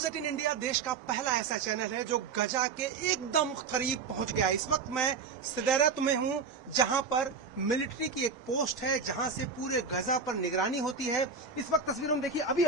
News 18 India देश का पहला ऐसा चैनल है जो गजा के एकदम करीब पहुंच गया। इस वक्त मैं सदैरत में हूं, जहां पर मिलिट्री की एक पोस्ट है, जहां से पूरे गजा पर निगरानी होती है। इस वक्त तस्वीरों में देखिए, अभी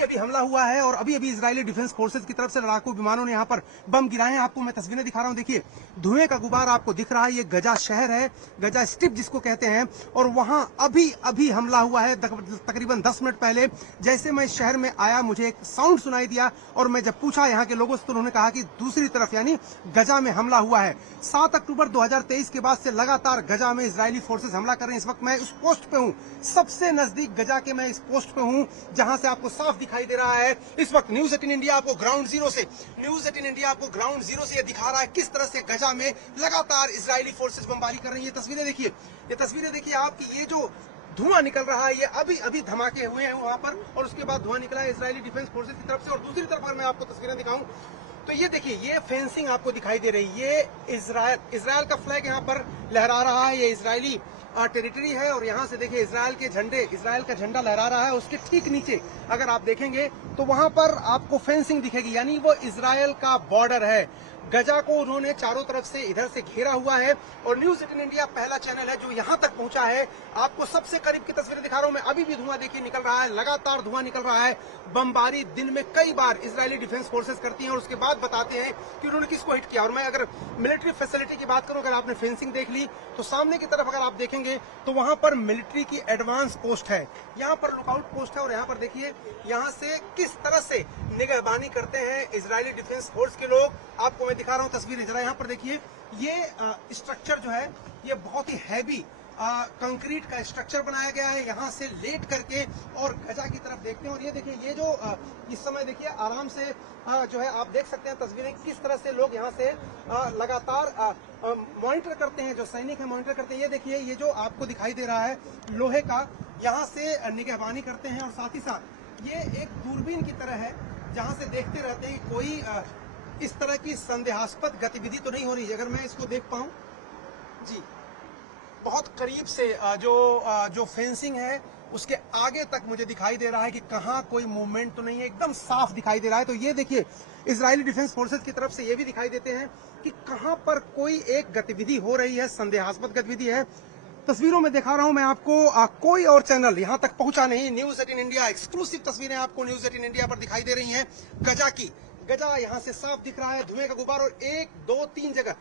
अभी हमला हुआ है और अभी अभी इजरायली डिफेंस फोर्सेज की तरफ से लड़ाकू विमानों ने यहां पर बम गिराए हैं। आपको मैं तस्वीरें दिखा रहा हूं, देखिए धुएं का गुबार आपको दिख रहा है। ये गजा शहर है, गजा स्ट्रिप जिसको कहते हैं, और वहां अभी अभी हमला हुआ है। तकरीबन 10 मिनट पहले जैसे मैं शहर में आया, मुझे एक साउंड सुनाई दिया और मैं जब पूछा यहाँ के लोगों से तो उन्होंने कहा कि दूसरी तरफ यानी गजा में हमला हुआ है। 7 अक्टूबर 2023 के बाद से लगातार गजा में इजरायली फोर्सेस हमला कर रहे हैं। इस वक्त मैं उस पोस्ट पे हूँ, सबसे नजदीक गजा के मैं इस पोस्ट पे हूँ, जहां से आपको साफ दिखाई दे रहा है। इस वक्त न्यूज 18 इंडिया आपको ग्राउंड जीरो से ये दिखा रहा है किस तरह से गजा में लगातार इजरायली फोर्सेस बमबारी कर रही है। ये तस्वीरें देखिए आपकी, ये जो धुआं निकल रहा है, ये अभी अभी धमाके हुए हैं वहां पर और उसके बाद धुआं निकला है इजरायली डिफेंस फोर्सेस की तरफ से। और दूसरी तरफ अगर मैं आपको तस्वीरें दिखाऊं तो ये देखिए, ये फेंसिंग आपको दिखाई दे रही है। ये इजरायल का फ्लैग यहाँ पर लहरा रहा है। ये इजरायली टेरिटरी है और यहाँ से देखिए इजरायल का झंडा लहरा रहा है। उसके ठीक नीचे अगर आप देखेंगे तो वहां पर आपको फेंसिंग दिखेगी, यानी वो इजरायल का बॉर्डर है। गजा को उन्होंने चारों तरफ से इधर से घेरा हुआ है और न्यूज 18 इंडिया पहला चैनल है जो यहां तक पहुंचा है। आपको सबसे करीब की तस्वीरें दिखा रहा हूं मैं। अभी भी धुआं देखिए निकल रहा है, लगातार धुआं निकल रहा है। बमबारी दिन में कई बार इजरायली डिफेंस फोर्सेस करती हैं और उसके बाद बताते हैं कि उन्होंने किसको हिट किया। और मैं अगर मिलिट्री फैसिलिटी की बात करूं, अगर आपने फेंसिंग देख ली तो सामने की तरफ अगर आप देखेंगे तो वहां पर मिलिट्री की एडवांस पोस्ट है, यहाँ पर लुकआउट पोस्ट है। और यहाँ पर देखिए, यहाँ से किस तरह से निगहबानी करते हैं इजरायली डिफेंस फोर्स के लोग। आपको मैं दिखा रहा हूँ तस्वीरें, जरा यहाँ पर देखिए। ये स्ट्रक्चर जो है ये बहुत ही हैवी कंक्रीट का स्ट्रक्चर बनाया गया है। यहाँ से लेट करके और गजा की तरफ देखते हैं और ये देखिए, ये जो इस समय देखिए आराम से जो है आप देख सकते हैं तस्वीरें, किस तरह से लोग यहाँ से लगातार मॉनिटर करते हैं, जो सैनिक है मॉनिटर करते हैं। ये देखिए, ये जो आपको दिखाई दे रहा है लोहे का, यहाँ से निगहबानी करते हैं और साथ ही साथ ये एक दूरबीन की तरह है, जहाँ से देखते रहते हैं कि कोई इस तरह की संदेहास्पद गतिविधि तो नहीं हो रही है। अगर मैं इसको देख पाऊं जी, बहुत करीब से जो फेंसिंग है उसके आगे तक मुझे दिखाई दे रहा है कि कहाँ कोई मूवमेंट तो नहीं है, एकदम साफ दिखाई दे रहा है। तो ये देखिए, इजरायली डिफेंस फोर्सेस की तरफ से ये भी दिखाई देते हैं कि कहाँ पर कोई एक गतिविधि हो रही है, संदेहास्पद गतिविधि है। तस्वीरों में दिखा रहा हूं मैं आपको, कोई और चैनल यहां तक पहुंचा नहीं। न्यूज 18 इंडिया एक्सक्लूसिव तस्वीरें आपको न्यूज 18 इंडिया पर दिखाई दे रही हैं गजा की। गजा यहां से साफ दिख रहा है, धुएं का गुबार, और 1 2 3 जगह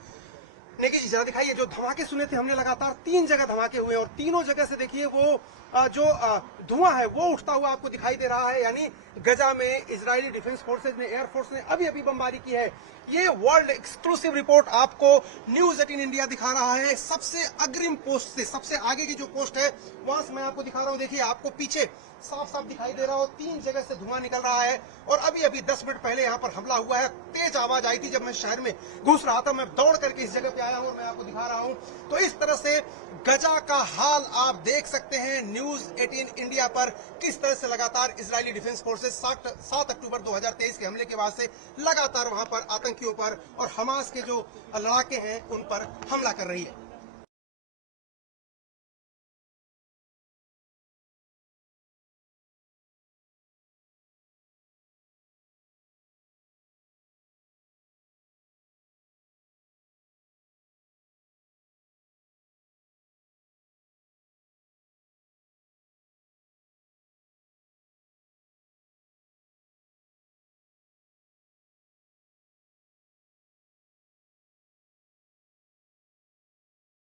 नेगी जी जरा दिखाइए, जो धमाके सुने थे हमने, लगातार 3 जगह धमाके हुए और तीनों जगह से देखिए वो जो धुआं है वो उठता हुआ आपको दिखाई दे रहा है। यानी गजा में इजरायली डिफेंस फोर्सेज ने, एयरफोर्स ने अभी अभी बमबारी की है। ये वर्ल्ड एक्सक्लूसिव रिपोर्ट आपको न्यूज 18 इंडिया दिखा रहा है, सबसे अग्रिम पोस्ट से, सबसे आगे की जो पोस्ट है वहां से मैं आपको दिखा रहा हूं। देखिए आपको पीछे साफ साफ दिखाई दे रहा हो, 3 जगह से धुआं निकल रहा है। और अभी अभी 10 मिनट पहले यहाँ पर हमला हुआ है। तेज आवाज आई थी जब मैं शहर में घुस रहा था, मैं दौड़ करके इस जगह पे आया हूं और मैं आपको दिखा रहा हूं। तो इस तरह से गजा का हाल आप देख सकते हैं न्यूज 18 इंडिया पर, किस तरह से लगातार इजरायली डिफेंस फोर्सेस 7 अक्टूबर 2023 के हमले के बाद से लगातार वहां पर आतंकियों पर और हमास के जो लड़ाके हैं उन पर हमला कर रही है।